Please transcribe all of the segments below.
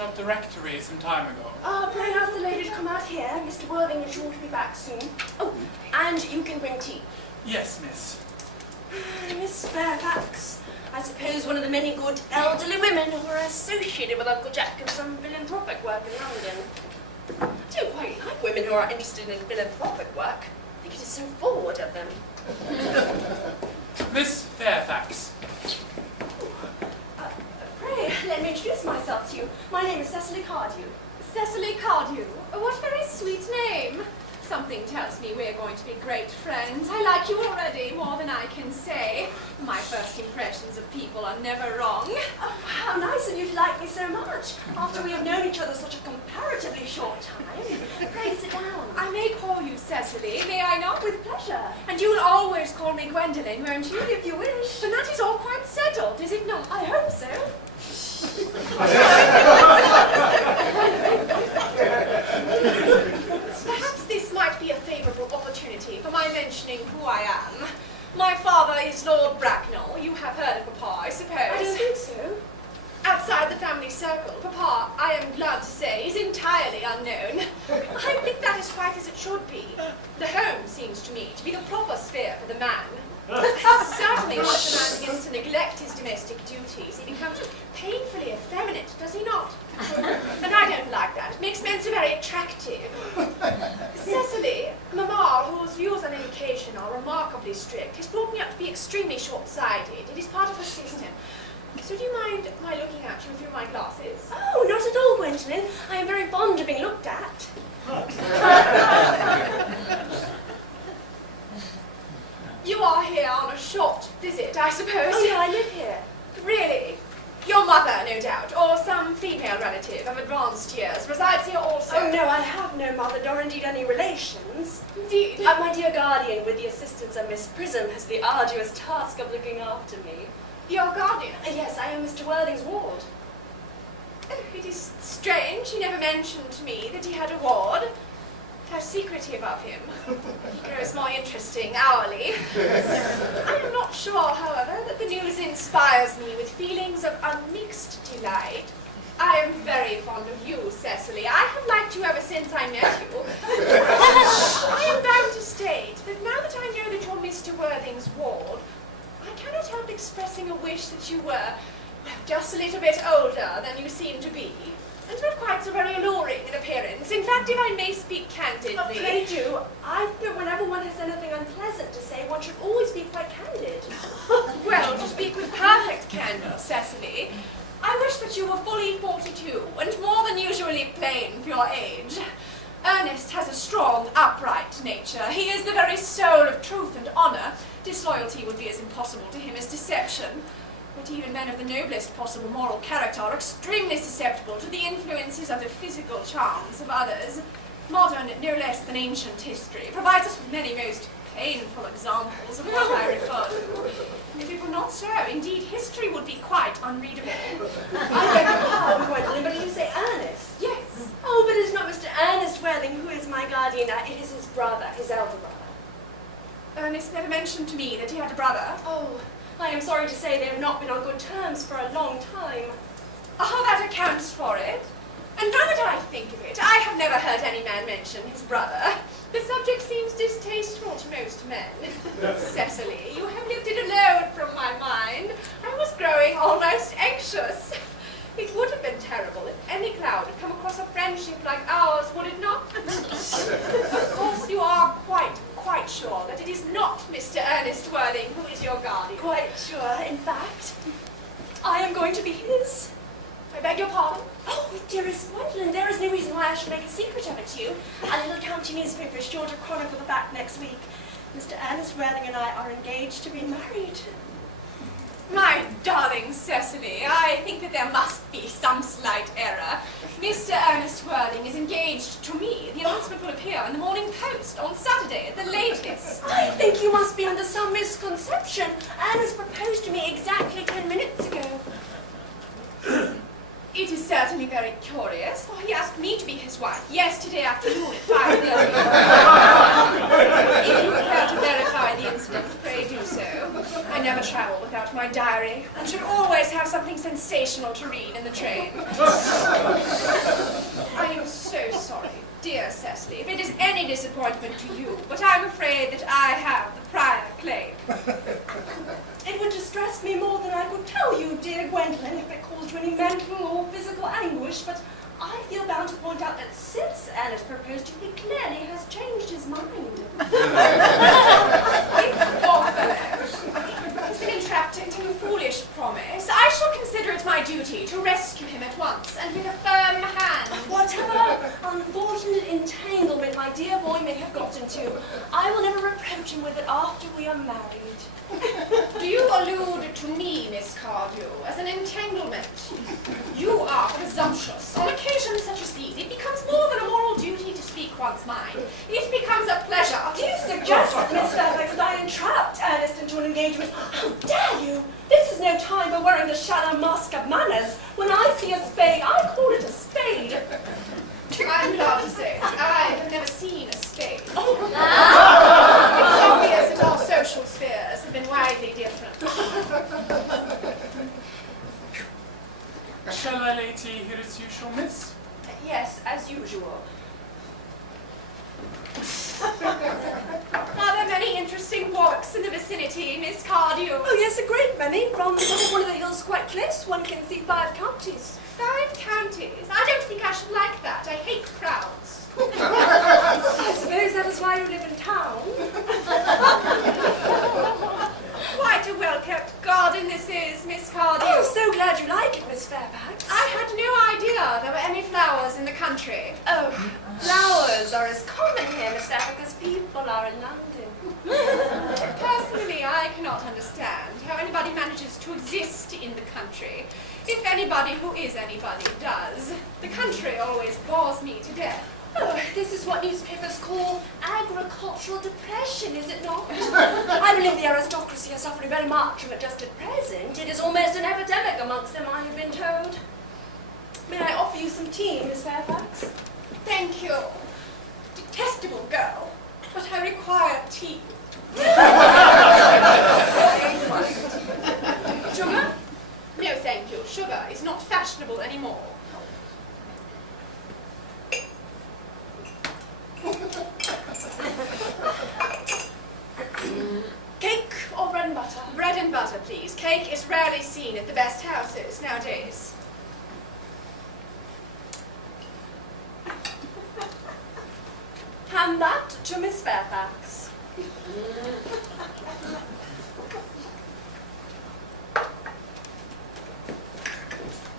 of directory some time ago. Pray ask the lady to come out here. Mr. Worthing is sure to be back soon. Oh, and you can bring tea. Yes, miss. Miss Fairfax, I suppose one of the many good elderly women who are associated with Uncle Jack in some philanthropic work in London. I don't quite like women who are interested in philanthropic work. I think it is so forward of them. Miss Fairfax. Pray, let me introduce myself to you. My name is Cecily Cardew. Cecily Cardew? What a very sweet name. Something tells me we're going to be great friends. I like you already, more than I can say. My first impressions of people are never wrong. Oh, how nice of you to like me so much, after we have known each other such a comparatively short time. Pray sit down. I may call you Cecily, may I not? With pleasure. And you'll always call me Gwendolyn, won't you? If you wish. And that is all quite settled, is it not? I hope so. Perhaps this might be a favourable opportunity for my mentioning who I am. My father is Lord Bracknell. You have heard of Papa, I suppose. I don't think so. Outside the family circle, Papa, I am glad to say, is entirely unknown. I think that is quite as it should be. The home seems to me to be the proper sphere for the man. Certainly once a man begins to neglect his domestic duties, he becomes painfully effeminate, does he not? And I don't like that. It makes men so very attractive. Cecily, Mamma, whose views on education are remarkably strict, has brought me up to be extremely short-sighted. It is part of her system. So do you mind my looking at you through my glasses? Oh, not at all, Gwendolyn. I am very fond of being looked at. You are here on a short visit, I suppose. Oh, yeah, I live here. Really? Your mother, no doubt, or some female relative of advanced years resides here also. Oh, no, I have no mother, nor indeed any relations. Indeed. My dear guardian, with the assistance of Miss Prism, has the arduous task of looking after me. Your guardian? Yes, I am Mr. Worthing's ward. Oh, it is strange. He never mentioned to me that he had a ward. How secretive of him. He grows more interesting hourly. I am not sure, however, that the news inspires me with feelings of unmixed delight. I am very fond of you, Cecily. I have liked you ever since I met you. I am bound to state that now that I know that you're Mr. Worthing's ward, I cannot help expressing a wish that you were, well, just a little bit older than you seem to be. And not quite so very alluring in appearance. In fact, if I may speak candidly... Oh, pray do. I think that whenever one has anything unpleasant to say, one should always be quite candid. Well, to speak with perfect candour, Cecily, I wish that you were fully 42 and more than usually plain for your age. Earnest has a strong, upright nature. He is the very soul of truth and honour. Disloyalty would be as impossible to him as deception. But even men of the noblest possible moral character are extremely susceptible to the influences of the physical charms of others. Modern, no less than ancient history, provides us with many most painful examples of what I refer to. If it were not so, indeed, history would be quite unreadable. I beg your pardon, Gwendolyn, but you say Earnest? Yes. Oh, but it is not Mr. Earnest Worthing who is my guardian. It is his brother, his elder brother. Ernest never mentioned to me that he had a brother. Oh, I am sorry to say they have not been on good terms for a long time. Oh, that accounts for it. And now that I think of it, I have never heard any man mention his brother. The subject seems distasteful to most men. Cecily, you have lifted a load from my mind. I was growing almost anxious. It would have been terrible if any cloud had come across a friendship like ours, would it not? Of course, you are quite sure that it is not Mr. Ernest Worthing who is your guardian. Quite sure. In fact, I am going to be his. I beg your pardon? Oh, dearest Gwendolyn, there is no reason why I should make a secret of it to you. A little county newspaper is sure to chronicle the fact next week. Mr. Ernest Worthing and I are engaged to be married. My darling Cecily, I think that there must be some slight error. Mr. Ernest Worthing is engaged to me. The announcement will appear in the Morning Post on Saturday at the latest. I think you must be under some misconception. Ernest proposed to me exactly 10 minutes ago. It is certainly very curious, for he asked me to be his wife yesterday afternoon at 5:30. If you care to verify the incident, pray do so. And never travel without my diary, and should always have something sensational to read in the train. I am so sorry, dear Cecily, if it is any disappointment to you, but I'm afraid that I have the prior claim. It would distress me more than I could tell you, dear Gwendolyn, if it caused you any mental or physical anguish, but I feel bound to point out that since Earnest proposed to you, he clearly has changed his mind. Poor fellow. He's been entrapped into a foolish promise. I shall consider it my duty to rescue him at once, and with a firm hand. Whatever unfortunate entanglement my dear boy may have got into, I will never reproach him with it after we are married. Do you allude to me, Miss Cardew, as an entanglement? You are presumptuous. On occasions such as these, it becomes more than a moral duty to speak one's mind. It becomes a pleasure. Do you suggest, Miss Fairfax, that I entrapped Ernest into an engagement? How dare you! This is no time for wearing the shallow mask of manners. When I see a spade, I call it a spade. I'm glad to say I have never seen a spade. Oh. It's obvious that our social spheres have been widely different. Shall I lay tea here as usual, miss? Yes, as usual. Are there many interesting walks in the vicinity, Miss Cardew? Oh yes, a great many. From one of the hills quite close, one can see 5 counties. 5 counties? I don't think I should like that. I hate crowds. I suppose that is why you live in town. Quite a well-kept garden this is, Miss Cardew. Oh, so glad you like it, Miss Fairfax. I had no idea there were any flowers in the country. Oh, flowers are as common here, Miss Fairfax, as people are in London. Personally, I cannot understand how anybody manages to exist in the country. If anybody who is anybody does. The country always bores me to death. Oh, this is what newspapers call agricultural depression, is it not? I believe the aristocracy are suffering very much, but just at present it is almost an epidemic amongst them, I have been told. May I offer you some tea, Miss Fairfax? Thank you. Detestable girl, but I require tea. Sugar? No, thank you. Sugar is not fashionable anymore. Cake or bread and butter? Bread and butter, please. Cake is rarely seen at the best houses nowadays. Hand that to Miss Fairfax.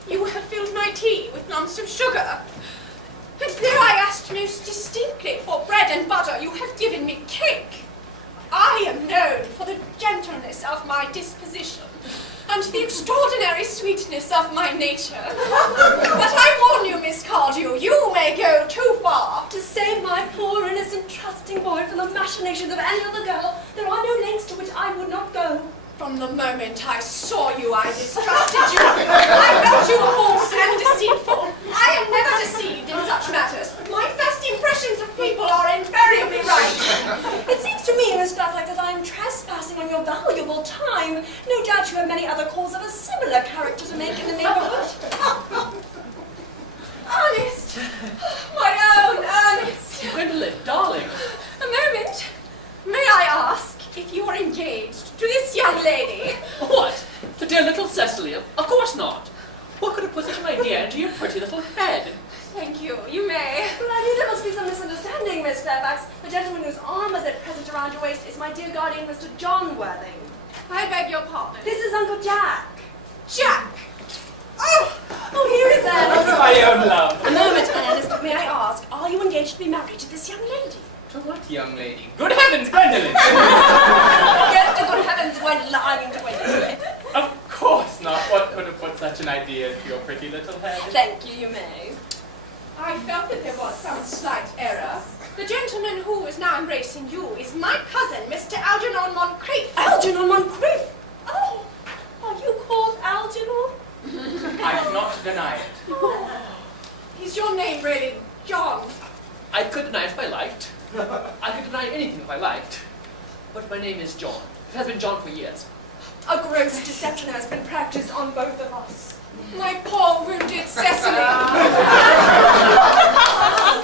You have filled my tea with lumps of sugar. And though I asked most distinctly for bread and butter, you have given me cake. I am known for the gentleness of my disposition and the extraordinary sweetness of my nature. But I warn you, Miss Cardew, you may go too far. To save my poor, innocent, trusting boy from the machinations of any other girl, there are no lengths to which I would not go. From the moment I saw you, I distrusted you. I felt you false and deceitful. I am never deceived in such matters. My first impressions of people are invariably right. It seems to me, Miss Fairfax, that I am trespassing on your valuable time. No doubt you have many other calls of a similar character to make in the neighbourhood. Ernest! My own Ernest! Gwendolyn, darling. A moment. May I ask if you are engaged to this young lady? What? The dear little Cecily? Of course not. What could have put such an idea into your pretty little head? Thank you. You may. Well, I knew there must be some misunderstanding, Miss Fairfax. The gentleman whose arm is at present around your waist is my dear guardian, Mr. John Worthing. I beg your pardon. This is Uncle Jack. Jack! Oh! Oh, here is Ernest. My own love. A moment, Ernest. May I ask, are you engaged to be married to this young lady? To what young lady? Good heavens, Gwendolyn! Yes, to good heavens, Gwendolyn, I mean to Gwendolyn. Of course not. What could have put such an idea into your pretty little head? Thank you, you may. I felt that there was some slight error. The gentleman who is now embracing you is my cousin, Mr. Algernon Moncrief. Algernon Moncrief? Oh, are you called Algernon? I cannot deny it. Is your name really John? I could deny it if I liked. I could deny anything if I liked. But my name is John. It has been John for years. A gross deception has been practiced on both of us. My poor wounded Cecily.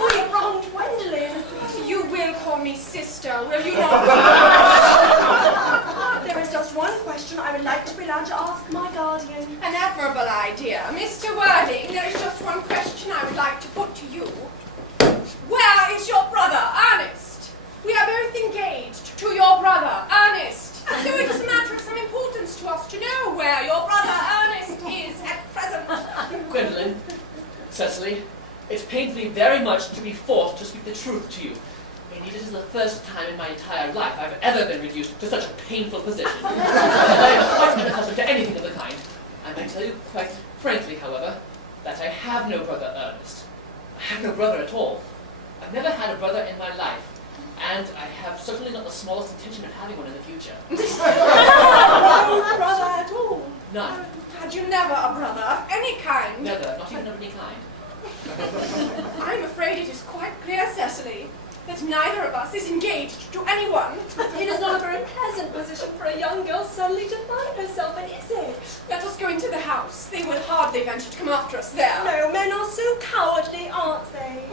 We wronged Gwendolyn. You will call me sister, will you not? There is just one question I would like to be allowed to ask my guardian. An admirable idea. Mr. Worthing, there is just one question I would like to put to you. Where is your brother, Earnest? We are both engaged to your brother, Earnest. So it is a matter of some importance to us to know where your brother, Earnest, is at present. Gwendolyn, Cecily, it pains me very much to be forced to speak the truth to you. Indeed, it is the first time in my entire life I've ever been reduced to such a painful position. I am quite unaccustomed to anything of the kind. I may tell you quite frankly, however, that I have no brother, Earnest. I have no brother at all. I've never had a brother in my life, and I have certainly not the smallest intention of having one in the future. No brother at all? None. Had you never a brother of any kind? Never, not even of any kind. I'm afraid it is quite clear, Cecily, that neither of us is engaged to anyone. It is not a very pleasant position for a young girl suddenly to find herself in, is it? Let us go into the house. They will hardly venture to come after us there. No, men are so cowardly, aren't they?